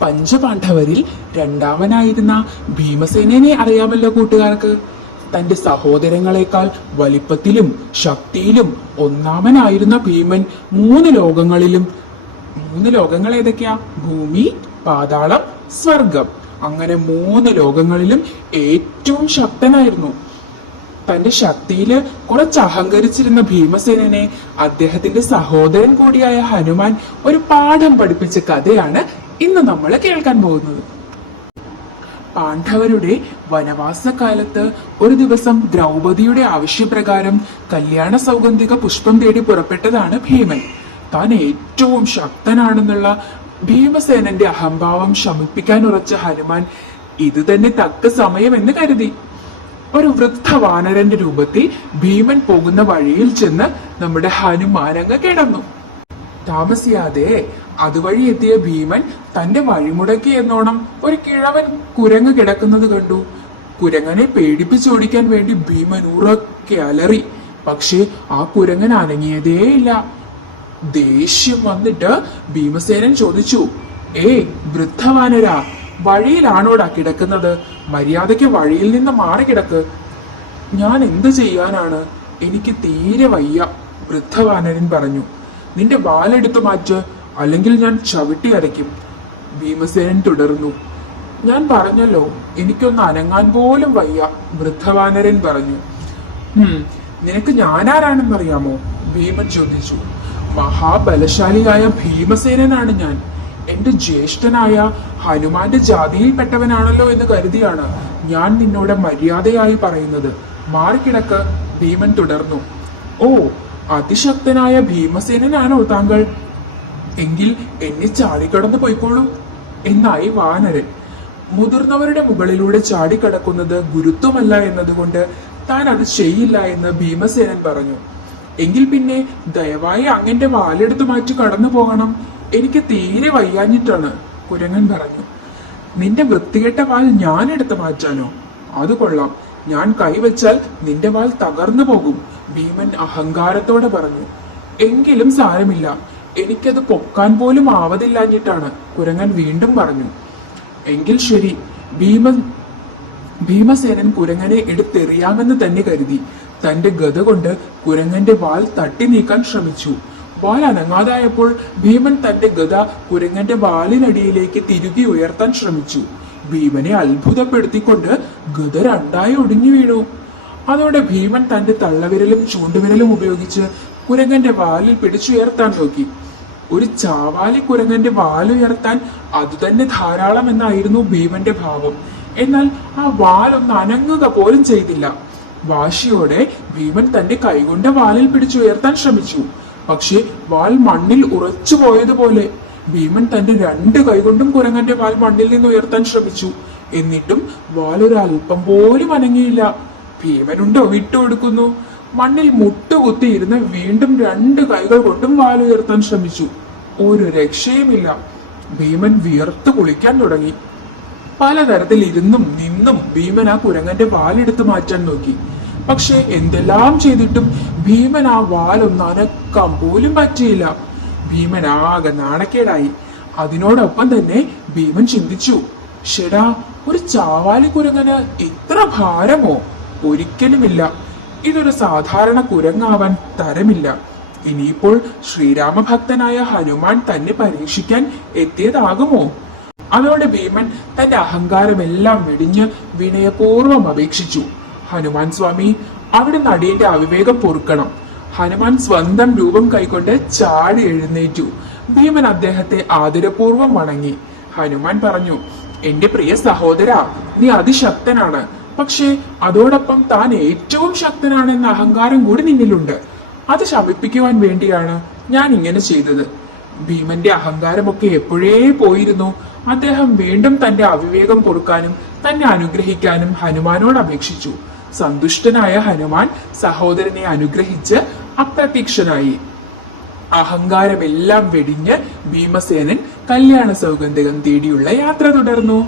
പഞ്ചപാണ്ഡവരിൽ രണ്ടാമനായിരുന്ന ഭീമസേനനെ അറിയാമല്ലോ കൂട്ടുകാർക്ക്. തന്റെ സഹോദരങ്ങളെക്കാൾ വലിപ്പത്തിലും ശക്തിയിലും ഒന്നാമനായിരുന്ന ഭീമൻ മൂന്ന് ലോകങ്ങൾ ഏതൊക്കെയാ? ഭൂമി, പാതാളം, സ്വർഗം. അങ്ങനെ മൂന്ന് ലോകങ്ങളിലും ഏറ്റവും ശക്തനായിരുന്നു. തന്റെ ശക്തിയില് കുറച്ച് അഹങ്കരിച്ചിരുന്ന ഭീമസേനനെ അദ്ദേഹത്തിന്റെ സഹോദരൻ കൂടിയായ ഹനുമാൻ ഒരു പാഠം പഠിപ്പിച്ച കഥയാണ് ഇന്ന് നമ്മൾ കേൾക്കാൻ പോകുന്നത്. പാണ്ഡവരുടെ വനവാസകാലത്ത് ഒരു ദിവസം ദ്രൗപദിയുടെ ആവശ്യപ്രകാരം കല്യാണ സൗഗന്ധിക പുഷ്പം തേടി പുറപ്പെട്ടതാണ് ഭീമൻ. താൻ ഏറ്റവും ശക്തനാണെന്നുള്ള ഭീമസേനന്റെ അഹംഭാവം ശമിപ്പിക്കാൻ ഉറച്ച ഹനുമാൻ ഇത് തന്നെ തക്ക സമയമെന്ന് കരുതി. ഒരു വൃദ്ധ വാനരന്റെ രൂപത്തിൽ ഭീമൻ പോകുന്ന വഴിയിൽ ചെന്ന് നമ്മുടെ ഹനുമാനങ്ങ് കിടന്നു. താമസിയാതെ അതുവഴി എത്തിയ ഭീമൻ തന്റെ വഴിമുടക്കി എന്നോണം ഒരു കിഴവൻ കുരങ്ങ് കിടക്കുന്നത് കണ്ടു. കുരങ്ങനെ പേടിപ്പിച്ചോടിക്കാൻ വേണ്ടി ഭീമൻ ഉറക്കെ അലറി. പക്ഷേ ആ കുരങ്ങൻ അനങ്ങിയതേയില്ല. ദേഷ്യം വന്നിട്ട് ഭീമസേനൻ ചോദിച്ചു, വൃദ്ധവാനര, വഴിയിലാണോടാ കിടക്കുന്നത്? മര്യാദയ്ക്ക് വഴിയിൽ നിന്ന് മാറി കിടക്ക്. ഞാൻ എന്ത് ചെയ്യാനാണ്? എനിക്ക് തീരെ വയ്യ, വൃദ്ധവാനരൻ പറഞ്ഞു. നിന്റെ വാലെടുത്തു മാറ്റ്, അല്ലെങ്കിൽ ഞാൻ ചവിട്ടി അരയ്ക്കും. ഭീമസേനൻ തുടർന്നു. ഞാൻ പറഞ്ഞല്ലോ, എനിക്കൊന്ന് അനങ്ങാൻ പോലും വയ്യ, വൃദ്ധവാനരൻ പറഞ്ഞു. നിനക്ക് ഞാനാരാണെന്നറിയാമോ? ഭീമൻ ചോദിച്ചു. മഹാബലശാലിയായ ഭീമസേനനാണ് ഞാൻ. എന്റെ ജ്യേഷ്ഠനായ ഹനുമാന്റെ ജാതിയിൽപ്പെട്ടവനാണല്ലോ എന്ന് കരുതിയാണ് ഞാൻ നിന്നോട് മര്യാദയായി പറയുന്നത്. മാറിക്കിടക്ക്, ഭീമൻ തുടർന്നു. ഓ, അതിശക്തനായ ഭീമസേനനാണോ താങ്കൾ? എങ്കിൽ എന്നെ ചാടിക്കടന്നു പോയിക്കോളൂ എന്നായി വാനരൻ. മുതിർന്നവരുടെ മുകളിലൂടെ ചാടിക്കടക്കുന്നത് ഗുരുത്വമല്ല എന്നതുകൊണ്ട് താൻ അത് ചെയ്യില്ല എന്ന് ഭീമസേനൻ പറഞ്ഞു. എങ്കിൽ പിന്നെ ദയവായി അങ്ങന്റെ വാലെടുത്തു മാറ്റി കടന്നു പോകണം, എനിക്ക് തീരെ വയ്യാഞ്ഞിട്ടാണ്, കുരങ്ങൻ പറഞ്ഞു. നിന്റെ വൃത്തികെട്ട വാൽ ഞാൻ എടുത്തു മാറ്റാനോ? അത് കൊള്ളാം, ഞാൻ കൈവച്ചാൽ നിന്റെ വാൽ തകർന്നു പോകും, ഭീമൻ അഹങ്കാരത്തോടെ പറഞ്ഞു. എങ്കിലും സാരമില്ല, എനിക്കത് പൊക്കാൻ പോലും ആവതില്ലാഞ്ഞിട്ടാണ്, കുരങ്ങൻ വീണ്ടും പറഞ്ഞു. എങ്കിൽ ശരി. ഭീമസേനൻ കുരങ്ങനെ എടുത്തെറിയാമെന്ന് തന്നെ കരുതി തന്റെ ഗദ കൊണ്ട് കുരങ്ങന്റെ വാൽ തട്ടി നീക്കാൻ ശ്രമിച്ചു. വാൽ അനങ്ങാതായപ്പോൾ ഭീമൻ തന്റെ ഗദ കുരങ്ങന്റെ വാലിനടിയിലേക്ക് തിരുകി ഉയർത്താൻ ശ്രമിച്ചു. ഭീമനെ അത്ഭുതപ്പെടുത്തിക്കൊണ്ട് ഗദ രണ്ടായി ഒടിഞ്ഞു വീണു. അതോടെ ഭീമൻ തന്റെ തള്ളവിരലും ചൂണ്ടുവിരലും ഉപയോഗിച്ച് കുരങ്ങന്റെ വാലിൽ പിടിച്ചുയർത്താൻ നോക്കി. ഒരു ചാവാലി കുരങ്ങന്റെ വാലുയർത്താൻ അതുതന്നെ ധാരാളം എന്നായിരുന്നു ഭീമന്റെ ഭാവം. എന്നാൽ ആ വാലൊന്ന് അനങ്ങുക പോലും ചെയ്തില്ല. വാശിയോടെ ഭീമൻ തന്റെ കൈകൊണ്ട് വാലിൽ പിടിച്ചുയർത്താൻ ശ്രമിച്ചു. പക്ഷെ വാൽ മണ്ണിൽ ഉറച്ചു പോയതുപോലെ. ഭീമൻ തന്റെ രണ്ട് കൈകൊണ്ടും കുരങ്ങന്റെ വാൽ മണ്ണിൽ നിന്ന് ഉയർത്താൻ ശ്രമിച്ചു. എന്നിട്ടും വാൽ ഒരു അല്പം പോലും അനങ്ങിയില്ല. ഭീമനുണ്ടോ വിട്ടുകൊടുക്കുന്നു? മണ്ണിൽ മുട്ടുകുത്തിയിരുന്ന് വീണ്ടും രണ്ട് കൈകൾ കൊണ്ടും വാൽ ഉയർത്താൻ ശ്രമിച്ചു. ഒരു രക്ഷയുമില്ല. ഭീമൻ വിയർത്തു കുളിക്കാൻ തുടങ്ങി. പലതരത്തിൽ ഇരുന്നും നിന്നും ഭീമൻ ആ കുരങ്ങന്റെ വാലെടുത്ത് മാറ്റാൻ നോക്കി. പക്ഷെ എന്തെല്ലാം ചെയ്തിട്ടും ഭീമൻ ആ വാലൊന്ന് അനക്കാൻ പോലും പറ്റിയില്ല. ഭീമൻ ആകെ നാണക്കേടായി. അതിനോടൊപ്പം തന്നെ ഭീമൻ ചിന്തിച്ചു, ഷെടാ, ഒരു ചാവാലി കുരങ്ങന് ഇത്ര ഭാരമോ? ഒരിക്കലുമില്ല. ഇതൊരു സാധാരണ കുരങ്ങാവാൻ തരമില്ല. ഇനിയിപ്പോൾ ശ്രീരാമഭക്തനായ ഹനുമാൻ തന്നെ പരീക്ഷിക്കാൻ എത്തിയതാകുമോ? അതോടെ ഭീമൻ തന്റെ അഹങ്കാരമെല്ലാം വെടിഞ്ഞ് വിനയപൂർവ്വം അപേക്ഷിച്ചു, ഹനുമാൻ സ്വാമി, അവിടെ നടിയന്റെ അവിവേകം പൊറുക്കണം. ഹനുമാൻ സ്വന്തം രൂപം കൈക്കൊണ്ട് ചാടി എഴുന്നേറ്റു. ഭീമൻ അദ്ദേഹത്തെ ആദരപൂർവ്വം വണങ്ങി. ഹനുമാൻ പറഞ്ഞു, എന്റെ പ്രിയ സഹോദര, നീ അതിശക്തനാണ്. പക്ഷേ അതോടൊപ്പം താൻ ഏറ്റവും ശക്തനാണെന്ന അഹങ്കാരം കൂടി നിന്നിലുണ്ട്. അത് ശമിപ്പിക്കുവാൻ വേണ്ടിയാണ് ഞാൻ ഇങ്ങനെ ചെയ്തത്. ഭീമന്റെ അഹങ്കാരമൊക്കെ എപ്പോഴേ പോയിരുന്നു. അദ്ദേഹം വീണ്ടും തന്റെ അവിവേകം പൊറുക്കാനും തന്നെ അനുഗ്രഹിക്കാനും ഹനുമാനോട് അപേക്ഷിച്ചു. സന്തുഷ്ടനായ ഹനുമാൻ സഹോദരനെ അനുഗ്രഹിച്ച് അപ്രത്യക്ഷനായി. അഹങ്കാരമെല്ലാം വെടിഞ്ഞ് ഭീമസേനൻ കല്യാണ സൗഗന്ധികം തേടിയുള്ള യാത്ര തുടർന്നു.